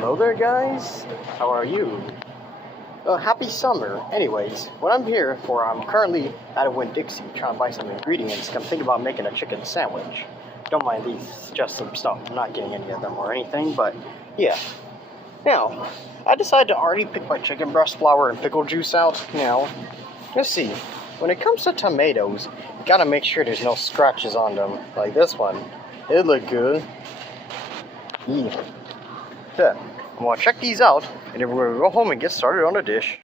Hello there, guys. How are you? Happy summer. Anyways, what I'm here for, I'm currently at a Winn-Dixie trying to buy some ingredients. I'm thinking about making a chicken sandwich. Don't mind these, just some stuff. I'm not getting any of them or anything, but yeah. Now, I decided to already pick my chicken breast flour and pickle juice out. Now, let's see. When it comes to tomatoes, you gotta make sure there's no scratches on them. Like this one. It looked good. Yeah. Yeah. I'm gonna check these out, and then we're gonna go home and get started on the dish.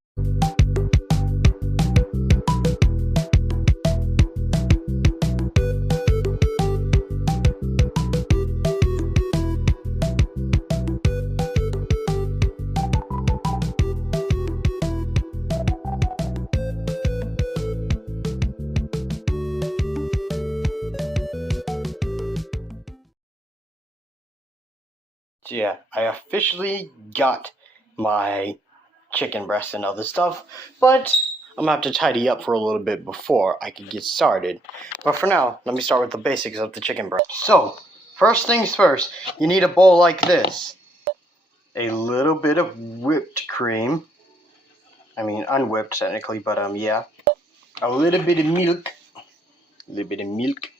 Yeah, I officially got my chicken breast and other stuff, but I'm gonna have to tidy up for a little bit before I can get started. But for now, let me start with the basics of the chicken breast. So, first things first, you need a bowl like this. A little bit of whipped cream. I mean, unwhipped technically, but yeah. A little bit of milk. A little bit of milk.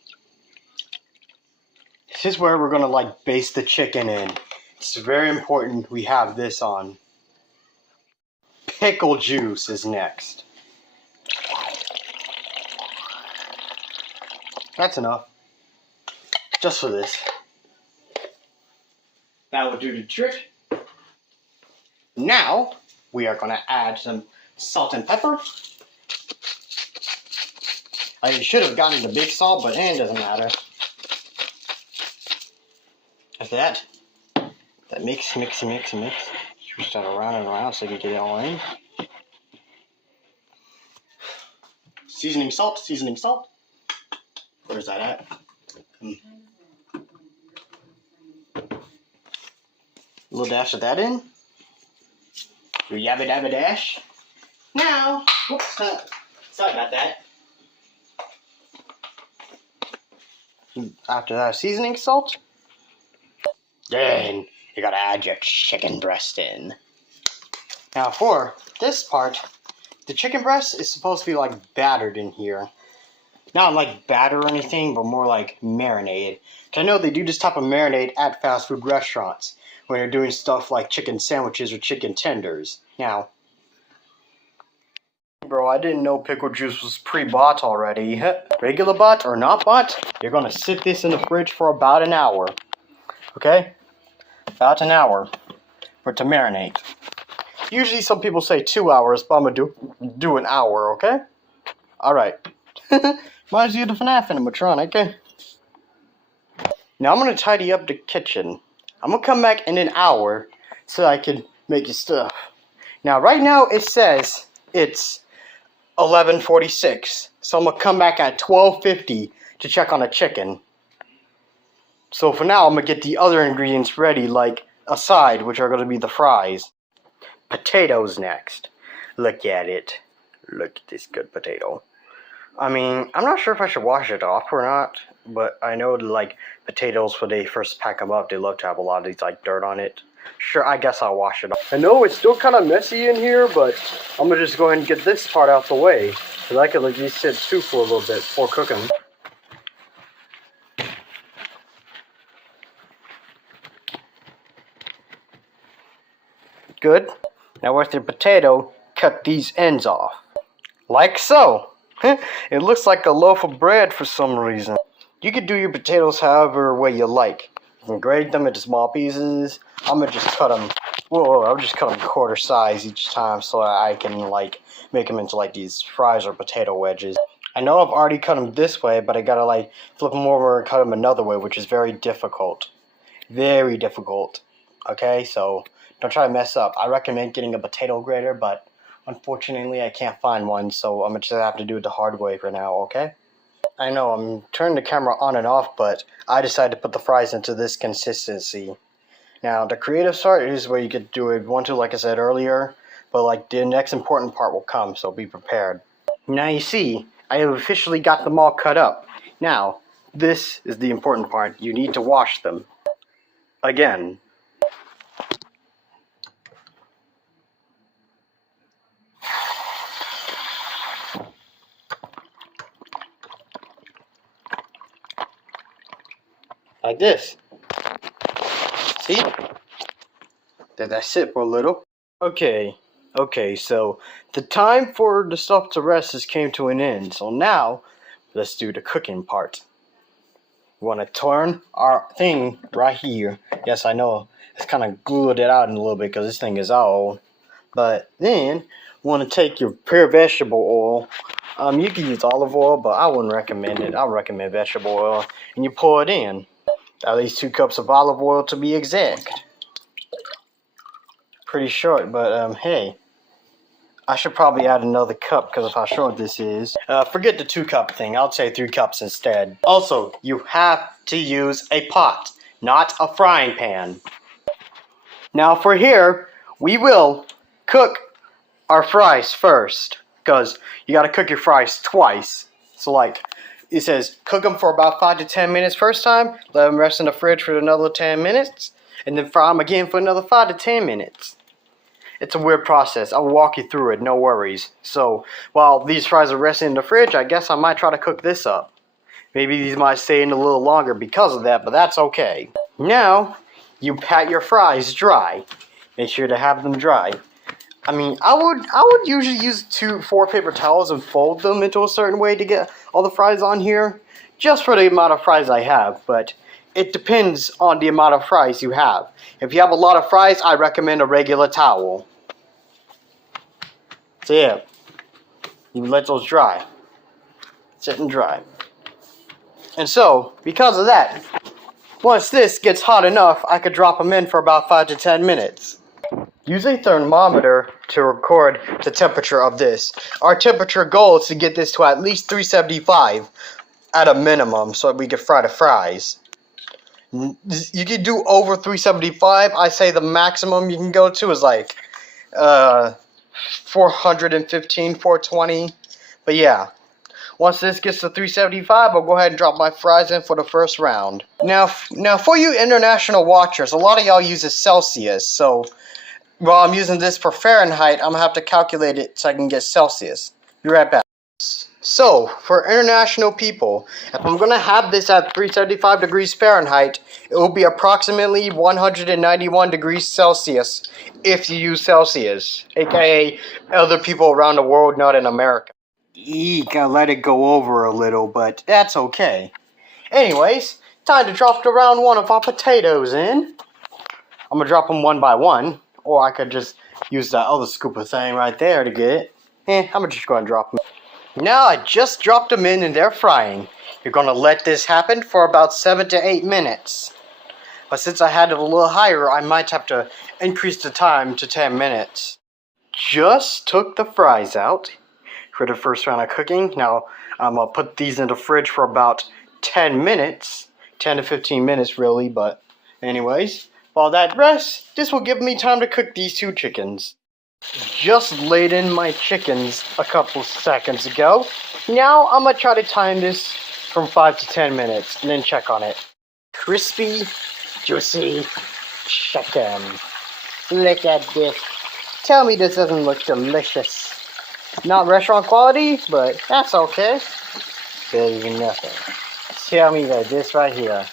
This is where we're gonna like baste the chicken in. It's very important we have this on. Pickle juice is next. That's enough. Just for this. That will do the trick. Now, we are going to add some salt and pepper. I should have gotten the big salt, but it doesn't matter. After that, mix. Switch that around and around so you can get it all in. Seasoning salt. Where's that at? A little dash of that in. Your yabba dabba dash. Now, whoops, sorry about that. After that, seasoning salt. Then you gotta add your chicken breast in. Now for this part, the chicken breast is supposed to be like battered in here. Not like batter or anything, but more like marinated. Cause I know they do this type of marinade at fast food restaurants when they're doing stuff like chicken sandwiches or chicken tenders. Now, bro, I didn't know pickle juice was pre-bought already. Regular bought or not bought, you're gonna sit this in the fridge for about an hour. Okay? About an hour for it to marinate. Usually some people say 2 hours, but I'm gonna do an hour, okay? Alright. Reminds you of the FNAF animatronic, okay? Now I'm gonna tidy up the kitchen. I'm gonna come back in an hour so I can make your stuff. Now right now it says it's 11:46. So I'm gonna come back at 12:50 to check on the chicken. So for now, I'm going to get the other ingredients ready, like a side, which are going to be the fries. Potatoes next. Look at it. Look at this good potato. I mean, I'm not sure if I should wash it off or not, but I know, like, potatoes, when they first pack them up, they love to have a lot of these, like, dirt on it. Sure, I guess I'll wash it off. I know it's still kind of messy in here, but I'm going to just go ahead and get this part out the way, because I could let these sit too for a little bit before cooking. Good. Now with your potato, cut these ends off. Like so. It looks like a loaf of bread for some reason. You could do your potatoes however way you like. You can grate them into small pieces. I'm gonna just cut them. I'll just cut them quarter size each time so I can like make them into like these fries or potato wedges. I know I've already cut them this way, but I gotta like flip them over and cut them another way, which is very difficult. Very difficult. Okay, so don't try to mess up. I recommend getting a potato grater, but unfortunately I can't find one, so I'm just gonna have to do it the hard way for now, okay? I know I'm turning the camera on and off, but I decided to put the fries into this consistency. Now, the creative part is where you could do it one, two, like I said earlier, but like the next important part will come, so be prepared. Now you see, I have officially got them all cut up. Now, this is the important part. You need to wash them. Again. Like this. See? Did that sit for a little? Okay, so the time for the stuff to rest has came to an end. So now, let's do the cooking part. We want to turn our thing right here. Yes, I know, it's kind of glued it out in a little bit because this thing is old. But then, you want to take your pure vegetable oil. You can use olive oil, but I wouldn't recommend it. I would recommend vegetable oil. And you pour it in. At least 2 cups of olive oil to be exact. Pretty short, but hey. I should probably add another cup because of how short this is. Forget the 2-cup thing. I'll say 3 cups instead. Also, you have to use a pot, not a frying pan. Now for here, we will cook our fries first because you got to cook your fries twice. So like, it says cook them for about 5 to 10 minutes first time, let them rest in the fridge for another 10 minutes, and then fry them again for another 5 to 10 minutes. It's a weird process. I'll walk you through it, no worries. So, while these fries are resting in the fridge, I guess I might try to cook this up. Maybe these might stay in a little longer because of that, but that's okay. Now, you pat your fries dry. Make sure to have them dry. I mean, I would usually use 4 paper towels and fold them into a certain way to get all the fries on here, just for the amount of fries I have, but it depends on the amount of fries you have. If you have a lot of fries, I recommend a regular towel. So yeah, you let those dry. Sit and dry. And so, because of that, once this gets hot enough, I could drop them in for about 5 to 10 minutes. Use a thermometer to record the temperature of this. Our temperature goal is to get this to at least 375 at a minimum so that we can fry the fries. You can do over 375. I say the maximum you can go to is like 415, 420. But yeah, once this gets to 375, I'll go ahead and drop my fries in for the first round. Now for you international watchers, a lot of y'all use Celsius. So while I'm using this for Fahrenheit, I'm gonna have to calculate it so I can get Celsius. Be right back. So, for international people, if I'm going to have this at 375 degrees Fahrenheit, it will be approximately 191 degrees Celsius if you use Celsius, aka other people around the world, not in America. Eek, I let it go over a little, but that's okay. Anyways, time to drop the round 1 of our potatoes in. I'm going to drop them one by one, or I could just use that other scoop of thing right there to get it. I'm going to just go ahead and drop them. Now I just dropped them in and they're frying. You're going to let this happen for about 7 to 8 minutes. But since I had it a little higher, I might have to increase the time to 10 minutes. Just took the fries out for the first round of cooking. Now I'm going to put these in the fridge for about 10 minutes. 10 to 15 minutes really, but anyways. While that rests, this will give me time to cook these 2 chickens. Just laid in my chickens a couple seconds ago. Now I'm gonna try to time this from 5 to 10 minutes and then check on it. Crispy, juicy chicken. Look at this. Tell me this doesn't look delicious. Not restaurant quality, but that's okay. Better than nothing. Tell me that this right here,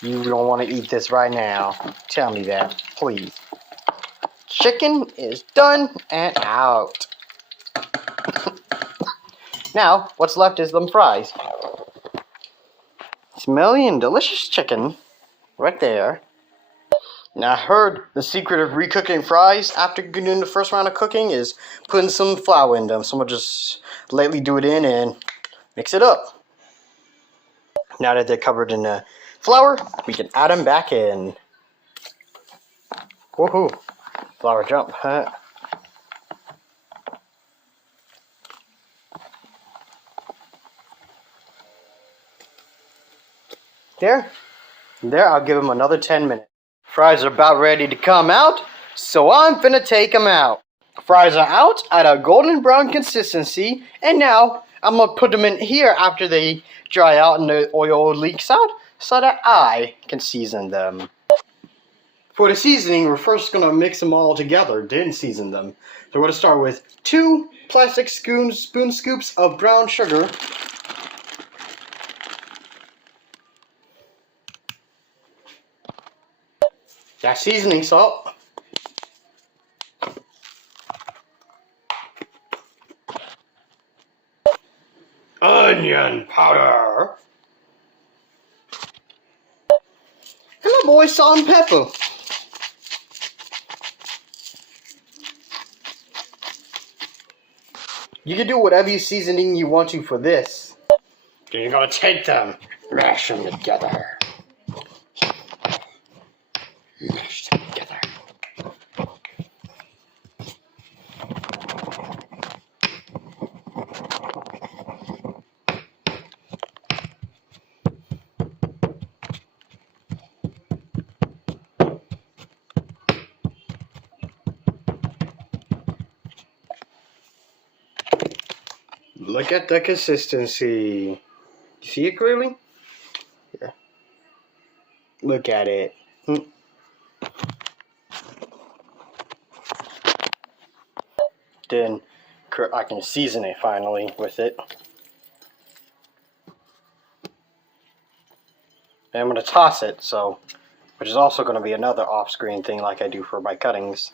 you don't want to eat this right now. Tell me that, please. Chicken is done and out. Now, what's left is them fries. Smelly and delicious chicken right there. Now, I heard the secret of recooking fries after doing the first round of cooking is putting some flour in them. So I'm going to just lightly do it in and mix it up. Now that they're covered in flour, we can add them back in. Woohoo! Flour jump, huh? There, I'll give them another 10 minutes. Fries are about ready to come out, so I'm finna take them out. Fries are out at a golden brown consistency, and now I'm gonna put them in here after they dry out and the oil leaks out, so that I can season them. For the seasoning, we're first going to mix them all together, then season them. So we're going to start with 2 plastic spoon scoops of brown sugar. That seasoning salt. Onion powder. And my boy salt and pepper. You can do whatever seasoning you want to for this. Then you're gonna take them, mash them together. Mash them together. Look at the consistency. You see it clearly? Yeah. Look at it. Then I can season it finally with it. And I'm going to toss it, which is also going to be another off-screen thing like I do for my cuttings.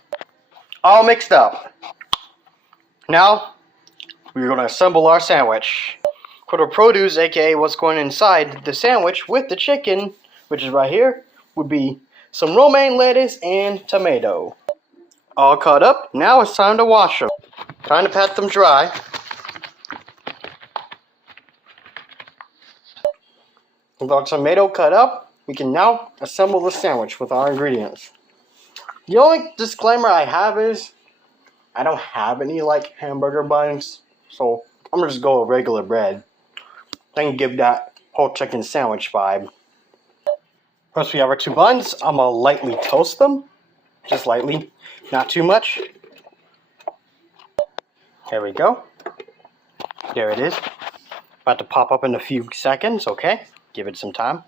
All mixed up. Now, we're going to assemble our sandwich. Put our produce, aka what's going inside the sandwich with the chicken, which is right here, would be some romaine lettuce and tomato. All cut up. Now it's time to wash them. Time to pat them dry. With our tomato cut up, we can now assemble the sandwich with our ingredients. The only disclaimer I have is, I don't have any hamburger buns, so I'm gonna just go with regular bread. I can give that whole chicken sandwich vibe. First we have our 2 buns. I'm gonna lightly toast them. Just lightly, not too much. There we go. There it is. About to pop up in a few seconds, okay? Give it some time.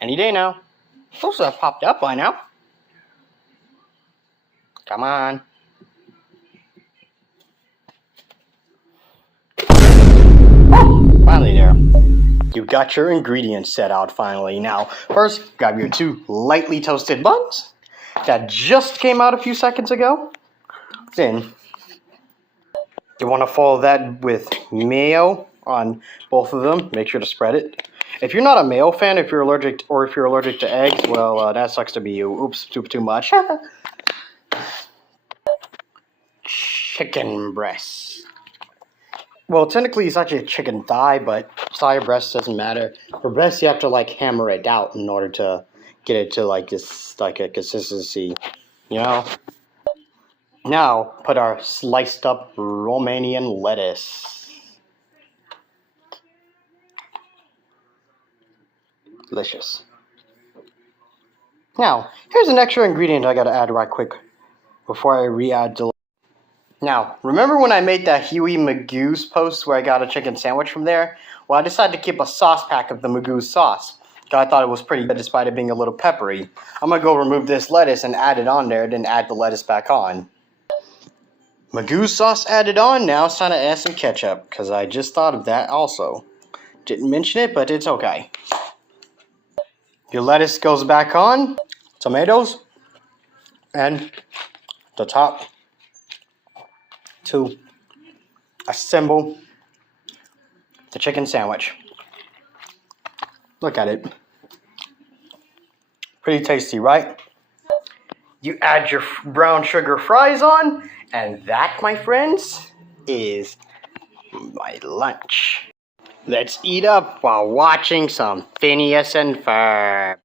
Any day now. Supposed to have popped up by now. Come on. Oh, finally there. You got your ingredients set out finally. Now, first, grab your 2 lightly toasted buns that just came out a few seconds ago. Then, you want to follow that with mayo on both of them. Make sure to spread it. If you're not a mayo fan, if you're allergic to eggs, well, that sucks to be you. Oops, too much. Chicken breast. Well, technically it's actually a chicken thigh, but thigh or breast doesn't matter. For breast, you have to hammer it out in order to get it to this a consistency, you know. Now put our sliced up Romanian lettuce. Delicious. Now here's an extra ingredient I gotta add right quick before I re-add the. Now, remember when I made that Huey Magoo's post where I got a chicken sandwich from there? Well, I decided to keep a sauce pack of the Magoo's sauce. I thought it was pretty good despite it being a little peppery. I'm going to go remove this lettuce and add it on there, then add the lettuce back on. Magoo's sauce added on, now it's time to add some ketchup, because I just thought of that also. Didn't mention it, but it's okay. Your lettuce goes back on, tomatoes, and the top to assemble the chicken sandwich. Look at it. Pretty tasty, right? You add your brown sugar fries on, and that, my friends, is my lunch. Let's eat up while watching some Phineas and Ferb.